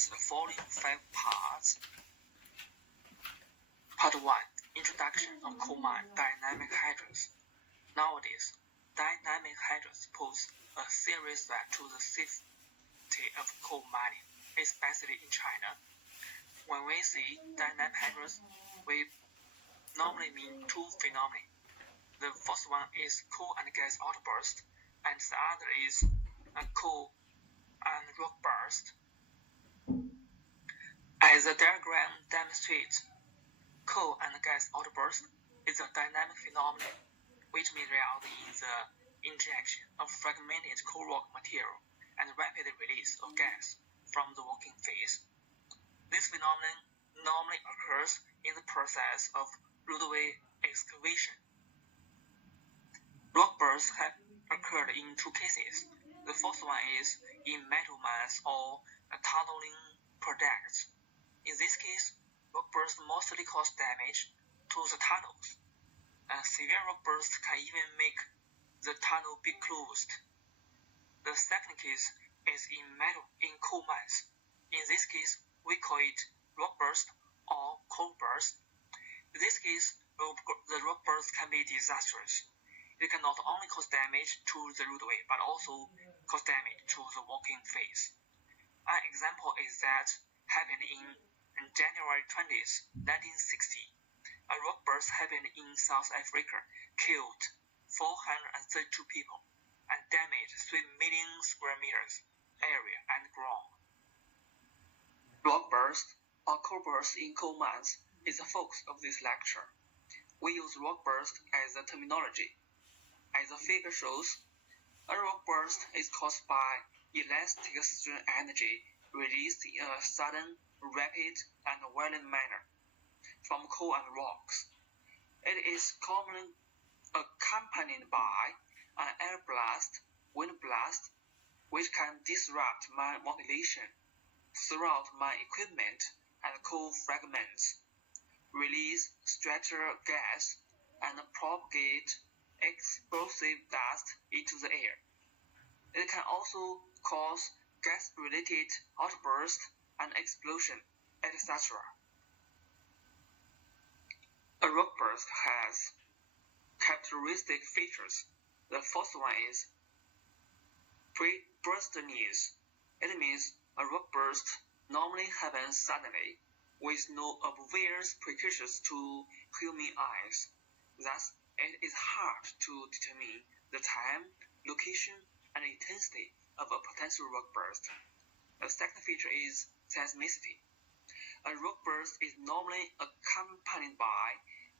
contains the following 5 parts. Part 1. Introduction of coal mine dynamic hydrants. Nowadays, dynamic hydrants pose a serious threat to the safety of coal mining, especially in China. When we say dynamic hydrants, we normally mean two phenomena. The first one is coal and gas outburst, and the other is coal and rock burst. As the diagram demonstrates, coal and gas outburst is a dynamic phenomenon which may result in the injection of fragmented coal rock material and rapid release of gas from the working phase. This phenomenon normally occurs in the process of roadway excavation. Rock bursts have occurred in two cases. The first one is in metal mines or tunneling projects. In this case, rock bursts mostly cause damage to the tunnels. Severe rock bursts can even make the tunnel be closed. The second case is in coal mines. In this case, we call it rock burst or coal burst. In this case, the rock burst can be disastrous. It can not only cause damage to the roadway, but also cause damage to the working phase. An example is that happened in January 20th, 1960. A rock burst happened in South Africa, killed 432 people, and damaged 3 million square meters area and ground. Rock burst or coal burst in coal mines is the focus of this lecture. We use rock burst as a terminology. As the figure shows, a rock burst is caused by elastic strain energy released in a sudden, rapid, and violent manner from coal and rocks. It is commonly accompanied by an air blast, wind blast, which can disrupt mine ventilation, throw out mine equipment and coal fragments, release stretcher gas, and propagate explosive dust into the air. It can also cause gas-related outburst and explosion, etc. A rock burst has characteristic features. The first one is pre-burstness. It means a rock burst normally happens suddenly, with no obvious precursors to human eyes. Thus, it is hard to determine the time, location, and intensity of a potential rock burst. The second feature is seismicity. A rock burst is normally accompanied by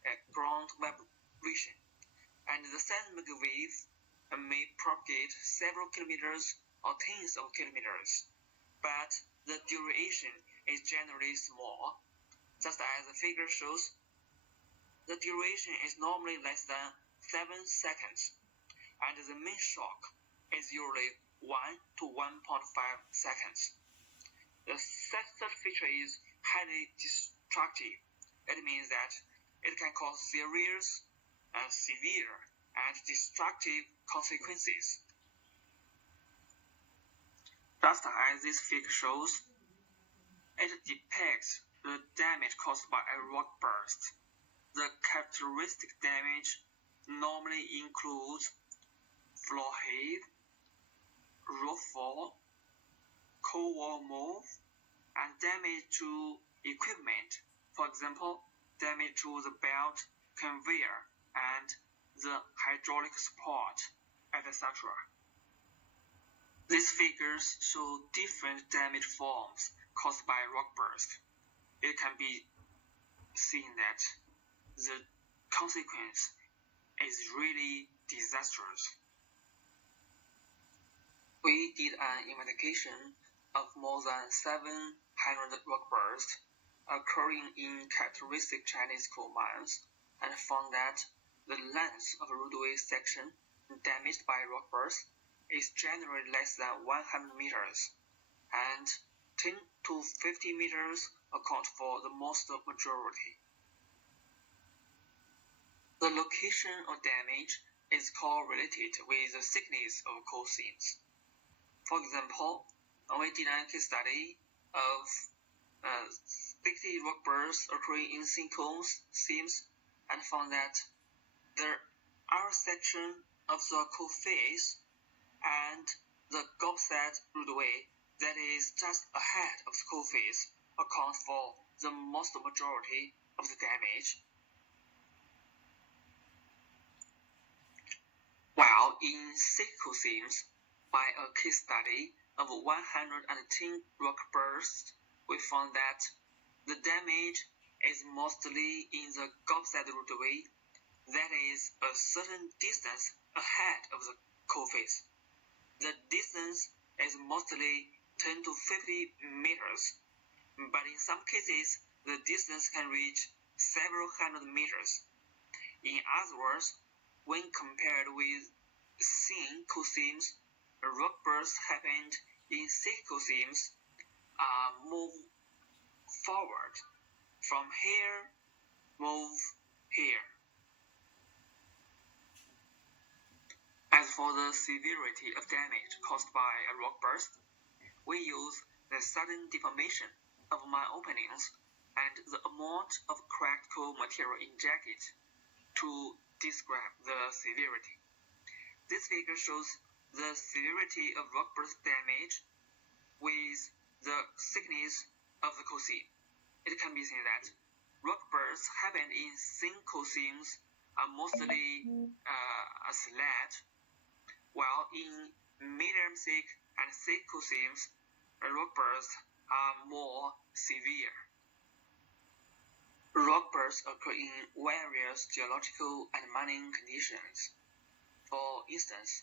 a ground vibration, and the seismic wave may propagate several kilometers or tens of kilometers, but the duration is generally small. Just as the figure shows, the duration is normally less than 7 seconds, and the main shock is usually 1 to 1.5 seconds. The third feature is highly destructive. It means that it can cause serious, severe, and destructive consequences. Just as this figure shows, it depicts the damage caused by a rock burst. The characteristic damage normally includes floor heave, roof fall, coal wall move, and damage to equipment, for example, damage to the belt, conveyor, and the hydraulic support, etc. These figures show different damage forms caused by rock burst. It can be seen that the consequence is really disastrous. We did an investigation of more than 700 rock bursts occurring in characteristic Chinese coal mines and found that the length of a roadway section damaged by rock bursts is generally less than 100 meters, and 10 to 50 meters account for the most majority. The location of damage is correlated with the thickness of coal seams. For example, when we did a case study, we found that the thickness of coal seams is 1 to 1.5 centimeters. The thickness of coal seams is normally 1 to 1.5 centimeters. The location of damage is correlated with the thickness of coal seams. For example, when we did a case study, we found that the thickness of coal seams of 60 rock bursts occurring in sinkhole seams and found that the R section of the coal face and the gobset roadway that is just ahead of the coal face account for the most majority of the damage. While in cyclic seams, by a case study of 110 rock bursts, we found that the damage is mostly in the gobset roadway that is a certain distance ahead of the coal face. The distance is mostly 10 to 50 meters, but in some cases, the distance can reach several hundred meters. In other words, when compared with thin coal seams, rock bursts happened in thick coal seams move forward. From here, move here. As for the severity of damage caused by a rock burst, we use the sudden deformation of mine openings and the amount of cracked coal material injected to describe the severity. This figure shows the severity of rock burst damage with the thickness of the coal seam. It can be seen that rock bursts happened in thin coal seams are mostly a slat, while in medium thick and thick coal seams, rock bursts are more severe. Rock bursts occur in various geological and mining conditions. For instance,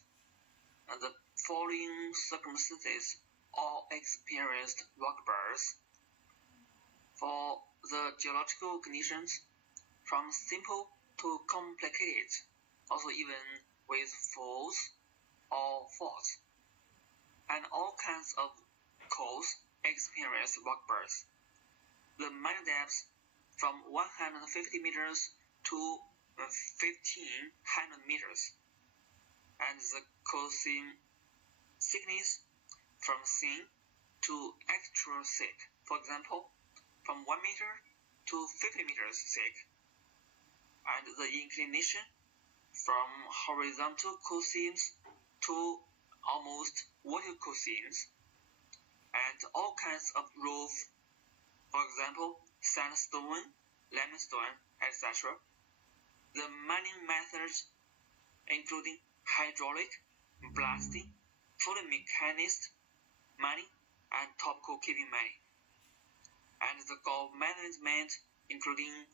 the following circumstances all experienced rock bursts. For the geological conditions, from simple to complicated, also even with faults or faults, and all kinds of coals experience rock bursts. The mine depths from 150 meters to 1500 meters, and the coal seam thickness from thin to extra thick, for example, from 1 meter to 50 meters thick, and the inclination from horizontal coal seams to almost vertical seams, and all kinds of roof, for example, sandstone, limestone, etc. The mining methods including hydraulic, blasting, fully mechanized mining, and top coal keeping mining, and the gold management including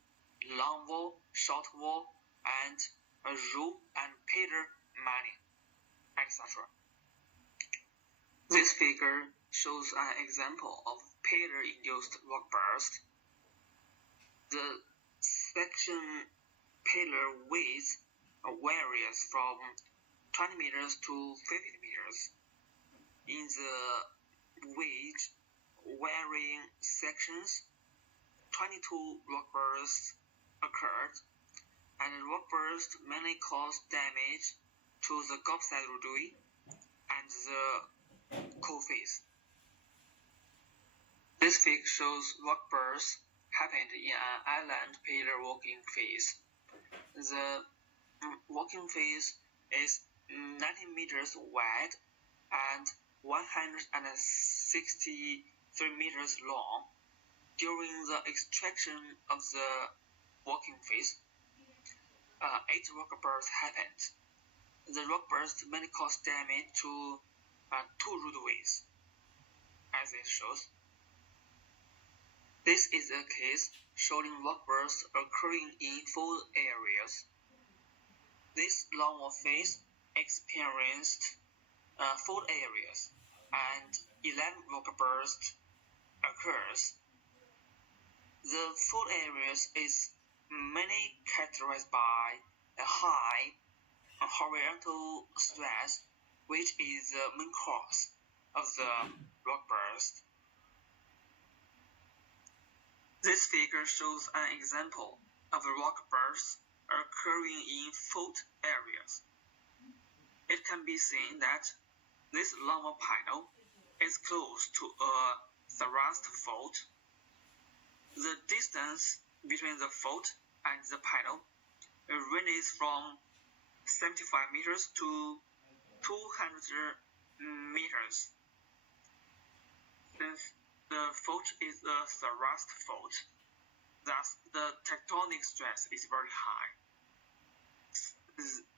long wall, short wall, and roll and pillar mining, etc. This figure shows an example of pillar-induced rock burst. The section pillar width varies from 20 meters to 50 meters. In the width varying sections, 22 rock bursts occurred, and rock bursts mainly caused damage to the gobset roadway and the coal face. This figure shows rock bursts happened in an island pillar walking phase. The walking phase is 90 meters wide and 163 meters long. During the extraction of the walking phase, 8 rock bursts happened. The rock burst mainly caused damage to 2 roadways, as it shows. This is a case showing rock bursts occurring in fault areas. This longwall phase experienced fault areas, and 11 rock bursts occurs. The fault areas is mainly characterized by a high horizontal stress, which is the main cause of the rock burst. This figure shows an example of a rock burst occurring in fault areas. It can be seen that this longwall panel is close to a thrust fault. The distance between the fault and the panel ranges from 75 meters to 200 meters. Since the fault is a thrust fault, thus the tectonic stress is very high.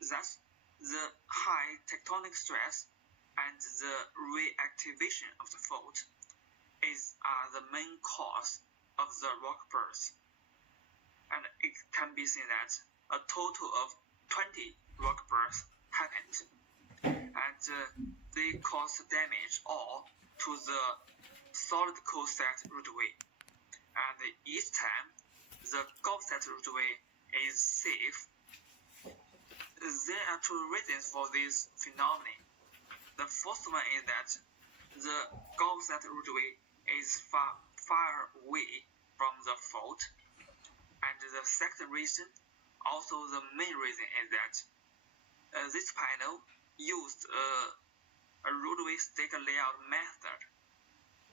Thus, the high tectonic stress and the reactivation of the fault are the main cause of the rock burst. And it can be seen that a total of 20 rock bursts happened, and they caused damage all to the solid coal set roadway. And each time the gobset roadway is safe. There are two reasons for this phenomenon. The first one is that the gobset roadway is far away from the fault, and the second reason, also the main reason, is that this panel used a roadway stake layout method.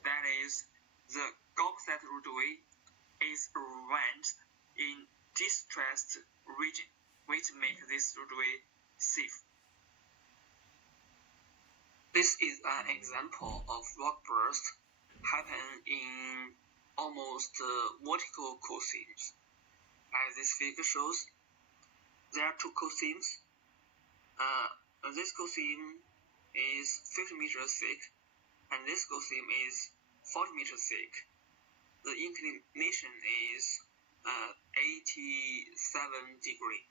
That is, the gobset roadway is arranged in distressed region, which makes this roadway safe. This is an example of rock burst happen in almost vertical coal seams. As this figure shows, there are two coal seams. This coal seam is 50 meters thick, and this coal seam is 40 meters thick. The inclination is 87 degrees.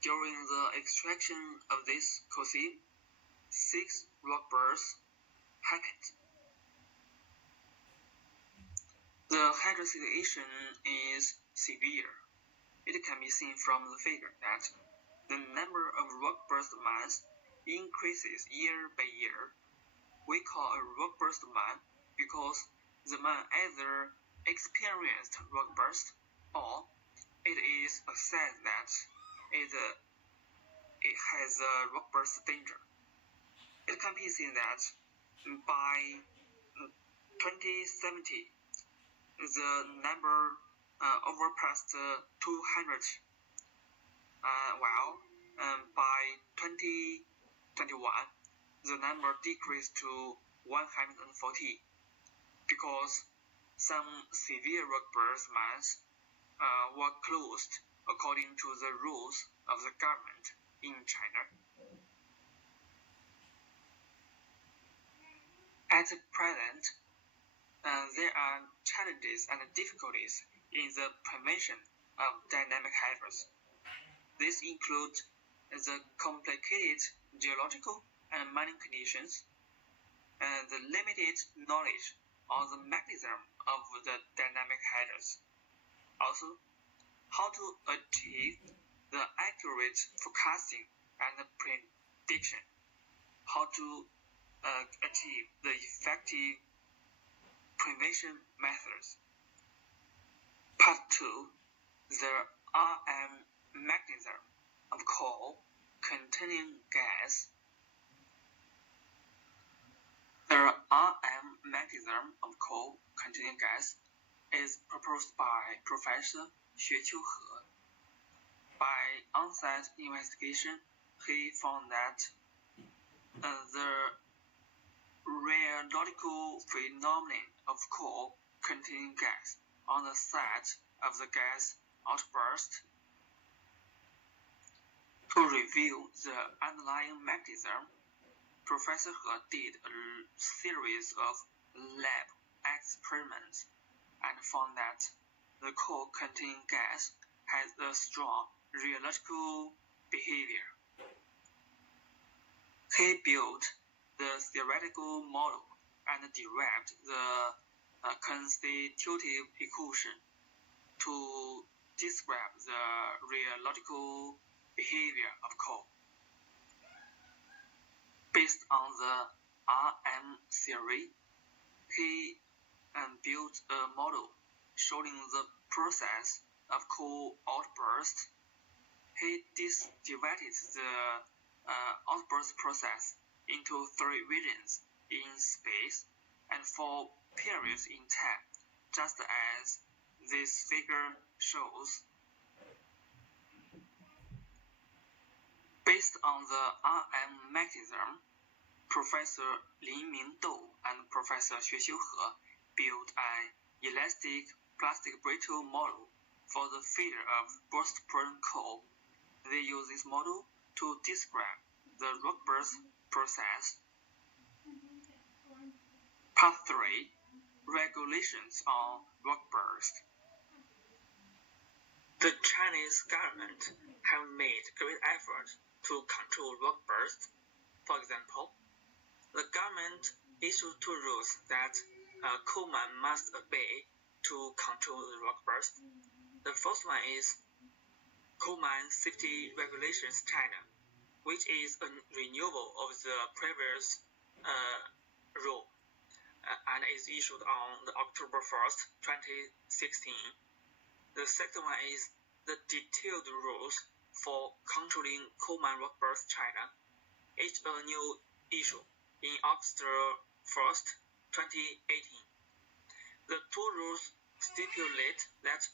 During the extraction of this coal seam, 6 rock bursts happened. The hydro situation is severe. It can be seen from the figure that the number of rock burst months increases year by year. We call a rock burst month because the month either experienced rock burst or it is assessed that it has a rock burst danger. It can be seen that by 2070, the number overpassed 200, while by 2021, the number decreased to 140 because some severe rock burst months were closed according to the rules of the government in China. At present, there are challenges and difficulties in the prevention of dynamic hydros. These include the complicated geological and mining conditions, and the limited knowledge of the mechanism of the dynamic hydros. Also, how to achieve the accurate forecasting and prediction, how to achieve the effective prevention methods. Part 2, the RM mechanism of coal containing gas. The RM mechanism of coal containing gas is proposed by Professor Xue Qiuhe. By on-site investigation, he found that the rheological phenomenon of coal containing gas on the site of the gas outburst. To review the underlying mechanism, Professor He did a series of lab experiments and found that the coal containing gas has a strong rheological behavior. He built the theoretical model and derived the constitutive equation to describe the rheological behavior of coal. Based on the RM theory, he built a model showing the process of coal outburst. He divided the outburst process into 3 regions in space and 4 periods in time, just as this figure shows. Based on the RM mechanism, Professor Linming Dou and Professor Xuexiu He built an elastic plastic brittle model for the failure of burst-prone coal. They use this model to describe the rock burst process. Part 3. Regulations on rock burst. The Chinese government have made great effort to control rock burst. For example, the government issued 2 rules that coal mine must obey to control the rock burst. The first one is Coal Mine Safety Regulations China, which is a renewal of the previous rule and is issued on October 1st, 2016. The second one is the detailed rules for controlling coal mine rock burst China, each a new issue in August 1st, 2018. The 2 rules stipulate that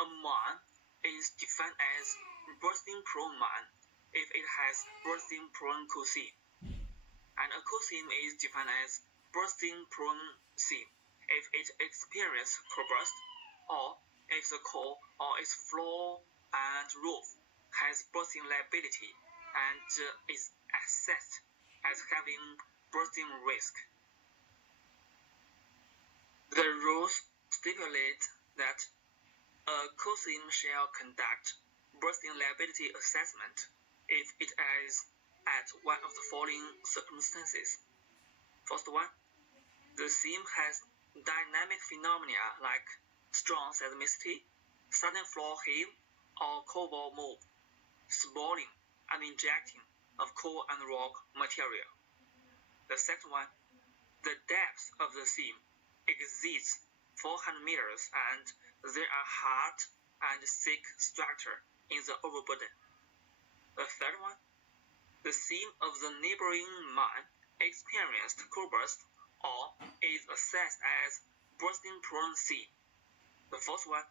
a mine is defined as bursting prone mine if it has bursting prone coal seam, and a coal seam is defined as bursting prone seam if it experiences coal burst, or if the coal or its floor and roof has bursting liability and is assessed as having bursting risk. The rules stipulate that a coal seam shall conduct bursting liability assessment if it is at one of the following circumstances. First one, the seam has dynamic phenomena like strong seismicity, sudden floor heave, or coal wall move, spalling and injecting of coal and rock material. The second one, the depth of the seam exceeds 400 meters and there are hard and thick structure in the overburden. The third one, the seam of the neighboring mine experienced coal burst or is assessed as bursting prone seam. The fourth one,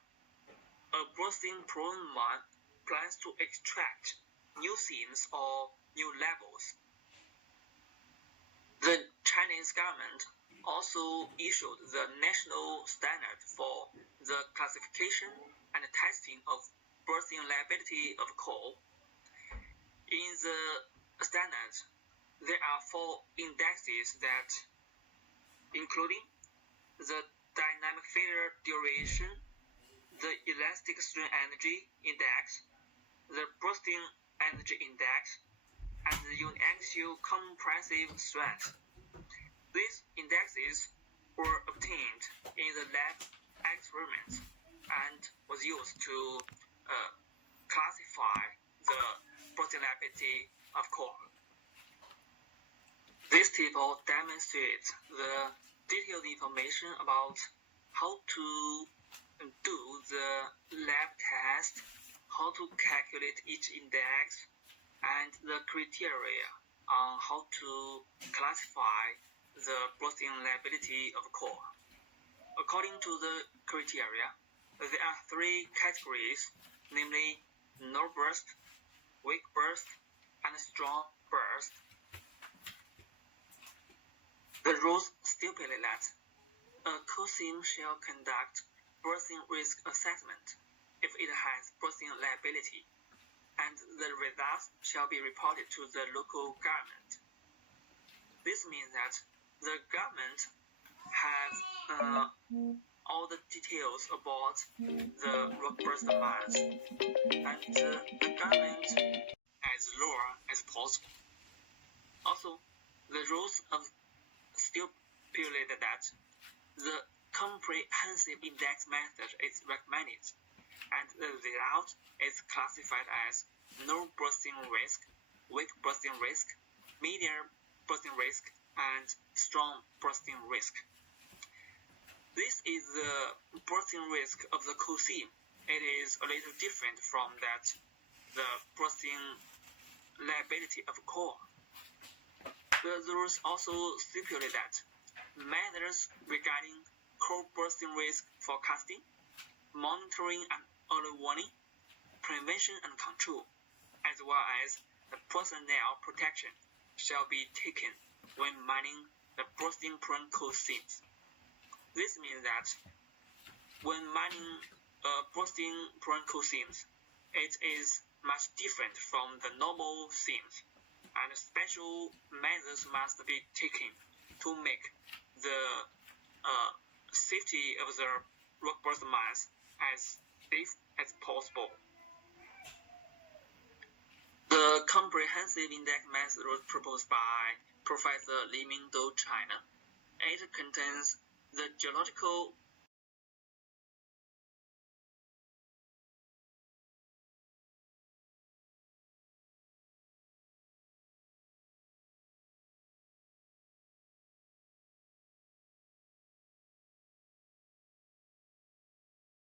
a bursting prone mine plans to extract new seams or new levels. The Chinese government also issued the national standard for the classification and testing of bursting liability of coal. In the standard, there are 4 indexes that including the dynamic failure duration, the elastic strain energy index, the bursting energy index, and the uniaxial compressive strength. These indexes were obtained in the lab experiments and was used to classify the bursting liability of coal. This table demonstrates the detailed information about how to do the lab test, how to calculate each index, and the criteria on how to classify the bursting liability of coal. According to the criteria, there are 3 categories, namely no burst, weak burst, and strong burst. The rules stipulate that a coal seam shall conduct bursting risk assessment if it has bursting liability, and the results shall be reported to the local government. This means that the government has all the details about the rock burst mines, and the government as low as possible. Also, the rules of stipulated that the comprehensive index method is recommended, and the result is classified as no bursting risk, weak bursting risk, medium bursting risk, and strong bursting risk. This is the bursting risk of the coal seam. It is a little different from that the bursting liability of coal. The rules also stipulate that measures regarding core bursting risk forecasting, monitoring and early warning, prevention and control, as well as the personnel protection shall be taken when mining the bursting-prone coal seams. This means that when mining bursting-prone coal seams, it is much different from the normal seams, and special measures must be taken to make the safety of the rock burst mines as safe as possible. The comprehensive index method was proposed by Professor Li Mingdou, China. It contains the geological